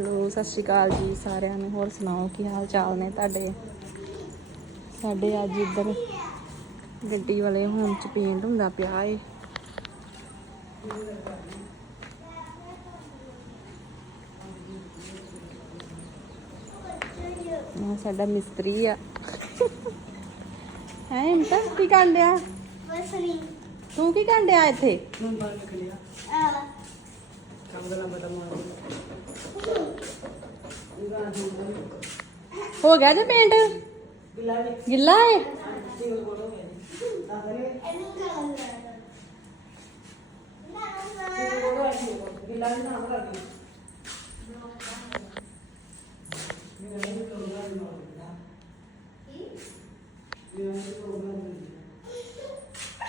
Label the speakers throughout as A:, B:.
A: hello ਸਤਿ ਸ਼੍ਰੀ ਅਕਾਲ ਜੀ ਸਾਰਿਆਂ ਨੂੰ ਹੋਰ ਸੁਣਾਓ ਕੀ ਹਾਲ ਚਾਲ ਨੇ ਤੁਹਾਡੇ ਸਾਡੇ ਅੱਜ ਇੱਧਰ ਗੱਡੀ ਵਾਲੇ ਹੁਣ ਚ ਪੇਂਟ ਹੁੰਦਾ ਪਿਆ ਏ ਮਾ ਸਾਡਾ ਮਿਸਤਰੀ ਆ ਹੈ ਤਾਂ ਕੀ ਆ ਬਸ ਨਹੀਂ ਤੂੰ ਕੀ ਆ ਇੱਥੇ
B: ਮੈਂ ਬੰਦ ਕਰਿਆ
C: ਆਹ ਕੰਮ ਦਾ ਨਾ ਬਤਾ ਮੈਂ
A: ਹੋ ਗਿਆ ਜੇ ਪੇਂਟ ਗਿੱਲਾ ਹੈ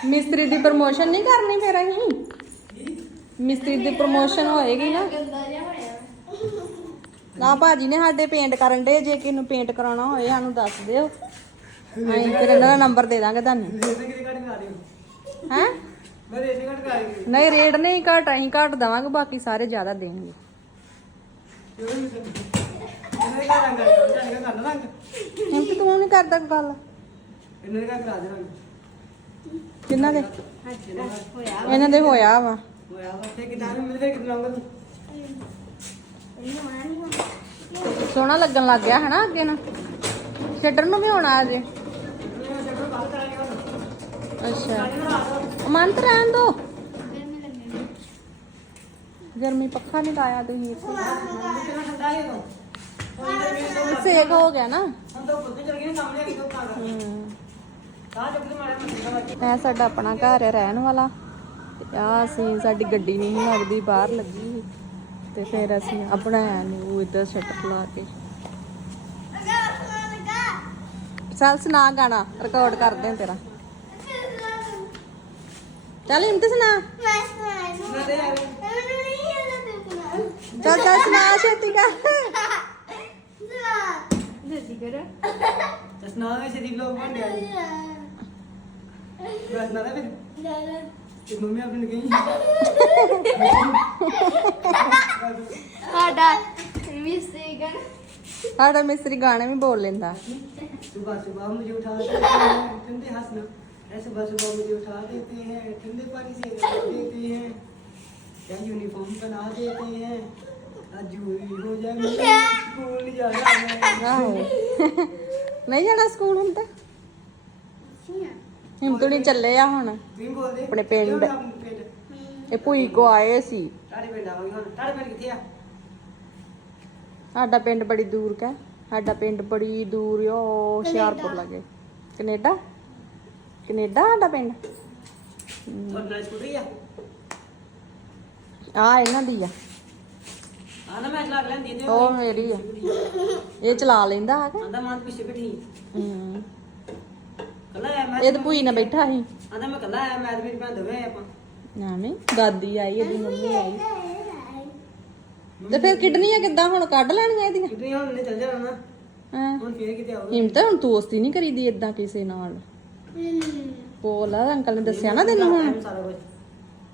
A: ਮਿਸਤਰੀ ਦੀ ਪ੍ਰੋਮੋਸ਼ਨ ਨਹੀਂ ਕਰਨੀ ਫੇਰ ਅਹੀਂ ਮਿਸਤਰੀ ਦੀ ਪ੍ਰੋਮੋਸ਼ਨ ਹੋਏਗੀ ਨਾ ਨਾ ਭਾਜੀ ਨੇ ਸਾਡੇ ਪੇਂਟ ਕਰਨ ਦੇ ਜੇ ਕਿਨੂੰ ਪੇਂਟ ਕਰਾਉਣਾ ਹੋਏ ਸਾਨੂੰ ਦੱਸ ਦਿਓ ਅਸੀਂ ਫਿਰ ਇਹਨਾਂ ਦਾ ਨੰਬਰ ਦੇ ਦਾਂਗੇ ਤੁਹਾਨੂੰ ਹੈ
B: ਨਹੀਂ ਰੇਟ ਨਹੀਂ ਘਟ ਅਸੀਂ ਘਟ ਦਵਾਂਗੇ ਬਾਕੀ ਸਾਰੇ ਜ਼ਿਆਦਾ ਦੇਣਗੇ ਇਹਨੇ
A: ਕਾ ਰੰਗ ਕਰਦਾ ਕਰਦਾ ਗੱਲ
B: ਇਹਨੇ ਕਾ ਕਰਾ ਦੇਣਾ
A: ਕਿੰਨਾ ਦੇ ਇਹਨਾਂ ਦੇ ਹੋਇਆ ਵਾ
B: ਹੋਇਆ ਵਾ ਤੇ ਕਿੰਨਾ ਮਿਲਦੇ ਕਿੰਨਾ ਨੰਬਰ
A: ਸੋਹਣਾ ਲੱਗਣ ਲੱਗ ਗਿਆ ਹਨਾ ਅੱਗੇ ਨਾ ਛੱਡਣ ਨੂੰ ਵੀ ਹੋਣਾ ਅਜੇ ਅੱਛਾ ਮੰਤ ਰਹਿਣ ਦੋ ਗਰਮੀ ਪੱਖਾ ਨਹੀਂ ਲਾਇਆ ਤੇ ਇਸ ਸੇਕ ਹੋ ਗਿਆ ਨਾ ਇਹ ਸਾਡਾ ਆਪਣਾ ਘਰ ਹੈ ਰਹਿਣ ਵਾਲਾ ਆ ਸੀ ਸਾਡੀ ਗੱਡੀ ਨਹੀਂ ਲੱਗਦੀ ਬਾਹਰ ਲੱਗੀ ਤੇ ਫਿਰ ਅਸੀਂ ਆਪਣਾ ਹੈ ਨਹੀਂ ਉਹ ਇੱਧਰ ਸੈੱਟ ਲਾ ਕੇ ਚੱਲ ਸੁਣਾ ਗਾਣਾ ਰਿਕਾਰਡ ਕਰਦੇ ਹਾਂ ਤੇਰਾ ਚੱਲ ਇੰਤ ਸੁਣਾ ਚੱਲ ਚੱਲ ਸੁਣਾ ਛੇਤੀ ਕਰ ਸੁਣਾ
B: ਦੇ ਸੀ ਕਰ ਸੁਣਾ ਮੈਂ ਸੀ ਵਲੌਗ ਬਣ ਗਿਆ ਬਸ ਨਾ ਲੈ ਲੈ ਚ ਮੰਮੀ ਆਪਣੀ ਗਈ
C: ਸਾਡਾ ਮਿਸਤਰੀ ਗਾਣਾ
A: ਸਾਡਾ ਮਿਸਤਰੀ ਗਾਣਾ ਵੀ ਬੋਲ ਲੈਂਦਾ
B: ਸੁਬਾ ਸੁਬਾ ਮੈਨੂੰ ਉਠਾ ਦੇ ਠੰਡੇ ਹੱਸਣਾ ਐਸੇ ਬਸ ਸੁਬਾ ਮੈਨੂੰ ਉਠਾ ਦੇਤੇ ਹੈ ਠੰਡੇ ਪਾਣੀ ਦੇ ਦੇਤੇ ਹੈ ਕਿਆ ਯੂਨੀਫਾਰਮ ਬਣਾ ਦੇਤੇ ਹੈ ਅਜੂਰੀ ਹੋ ਜਾਏ ਸਕੂਲ ਜਾਣਾ
A: ਨਹੀਂ ਜਾਣਾ ਸਕੂਲ ਹੁੰਦਾ ਸੀ ਹਿੰਦੂਣੀ ਚੱਲੇ ਆ ਹੁਣ
B: ਆਪਣੇ
A: ਪਿੰਡ ਇਹ ਭੂਈ ਕੋ ਆਏ ਸੀ ਸਾਡਾ ਪਿੰਡ ਬੜੀ ਦੂਰ ਕਾ ਸਾਡਾ ਪਿੰਡ ਬੜੀ ਦੂਰ ਓ ਹਿਆਰਪੁਰ ਲਾਗੇ ਕੈਨੇਡਾ ਕੈਨੇਡਾ ਸਾਡਾ ਪਿੰਡ ਆ ਇਹਨਾਂ ਦੀ ਆ
B: ਆ ਨਾ ਮੈਂ ਚਲਾ ਲੈਂਦੀ ਨੇ
A: ਉਹ ਮੇਰੀ ਆ ਇਹ ਚਲਾ ਲੈਂਦਾ ਆ ਕਹਿੰਦਾ
B: ਮਾਂ ਪਿੱਛੇ ਬਿਠੀ ਹੂੰ
A: ਇਹ ਤਾਂ ਭੂਈ ਨਾ ਬੈਠਾ ਸੀ
B: ਆਂਦਾ ਮੈਂ ਕੱਲਾ ਆਇਆ ਮੈਂ ਤੇ ਮੇਰੀ ਭੈਣ ਦੋਵੇਂ ਆਪਾਂ
A: ਨਾ ਨਹੀਂ ਦਾਦੀ ਆਈ ਇਹਦੀ ਮੰਮੀ ਆਈ ਤੇ ਫਿਰ ਕਿਡਨੀਆਂ ਕਿੱਦਾਂ ਹੁਣ ਕੱਢ ਲੈਣੀਆਂ ਇਹਦੀਆਂ
B: ਕਿਡਨੀਆਂ ਹੁਣ ਨਹੀਂ ਚੱਲ ਜਾਣਾ
A: ਨਾ ਹਿੰਮਤਾਂ ਹੁਣ ਤੂੰ ਉਸਤੀ ਨਹੀਂ ਕਰੀਦੀ ਇਦਾਂ ਕਿਸੇ ਨਾਲ ਬੋਲਾ ਅੰਕਲ ਨੇ ਦੱਸਿਆ ਨਾ ਤੈਨੂੰ ਹੁਣ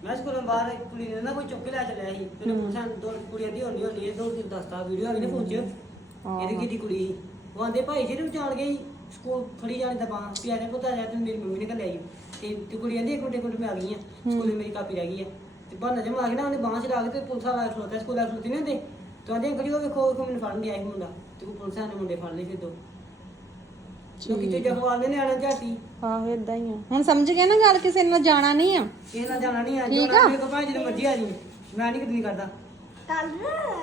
B: ਮੈਂ ਸਕੂਲੋਂ ਬਾਹਰ ਇੱਕ ਕੁੜੀ ਨੇ ਨਾ ਕੋਈ ਚੁੱਕ ਕੇ ਲੈ ਚਲਿਆ ਸੀ ਤੈਨੂੰ ਸਾਨੂੰ ਦੋ ਕੁੜੀਆਂ ਦੀ ਹੁੰਦੀ ਹੁੰਦੀ ਇਹ ਦੋ ਦਿਨ ਦੱਸਤਾ ਵੀਡੀਓ ਵੀ ਨਹੀਂ ਪਹੁੰਚੀ ਇਹਦੇ ਕਿਹਦੀ ਕੁੜੀ ਉਹ ਆਂਦੇ ਭਾਈ ਜੀ ਨੂੰ ਗਈ ਸਕੂਲ ਫੜੀ ਜਾਣੇ ਦਾ ਬਾਹਰ ਪਿਆ ਨੇ ਪਤਾ ਰਿਆ ਤੇ ਮੇਰੀ ਮੰਮੀ ਨੇ ਘੱਲਿਆ ਲਈ ਤੇ ਤੇ ਕੁੜੀਆਂ ਕਹਿੰਦੀ ਗੁੱਡੇ ਗੁੱਡੇ ਮੈਂ ਆ ਗਈ ਆ ਮੇਰੀ ਕਾਪੀ ਰਹਿ ਗਈ ਆ ਤੇ ਬਹਾਨਾ ਜਮਾ ਆ ਕੇ ਨਾ ਉਹਨੇ ਬਾਹਰ ਚ ਲਾ ਕੇ ਤੇ ਪੁਲਸਾਂ ਦਾ ਸੁਣਤਾ ਸਕੂਲ ਦਾ ਸੁਣਤੀ ਨਹੀਂ ਹੁੰਦੇ ਤੋ ਆਦੇ ਗੜੀ ਉਹ ਵੇਖੋ ਉਹ ਮੈਨੂੰ ਫੜਨ ਗਿਆ ਸੀ ਮੁੰਡਾ ਤੇ ਪੁਲਸਾਂ ਨੇ ਮੁੰਡੇ ਫੜ ਲਏ ਫਿਰ ਦੋ ਕਿ ਕਿ ਤੇ ਜਗਵਾਲ ਨੇ ਆਣਾ ਝਾਟੀ
A: ਹਾਂ ਫਿਰ ਇਦਾਂ ਹੀ ਆ ਹੁਣ ਸਮਝ ਗਿਆ ਨਾ ਗੱਲ ਕਿਸੇ ਨਾਲ ਜਾਣਾ ਨਹੀਂ ਆ
B: ਕਿਸੇ ਨਾਲ ਜਾਣਾ ਨਹੀਂ ਆ ਜੋ ਨਾ ਮੇਰੇ ਕੋ ਭਾਈ ਜਦ ਮਰਜ਼ੀ ਆ ਜੀ ਮੈਂ ਨਹੀਂ ਕਿਤੇ ਨਹੀਂ ਕਰਦਾ ਕੱਲ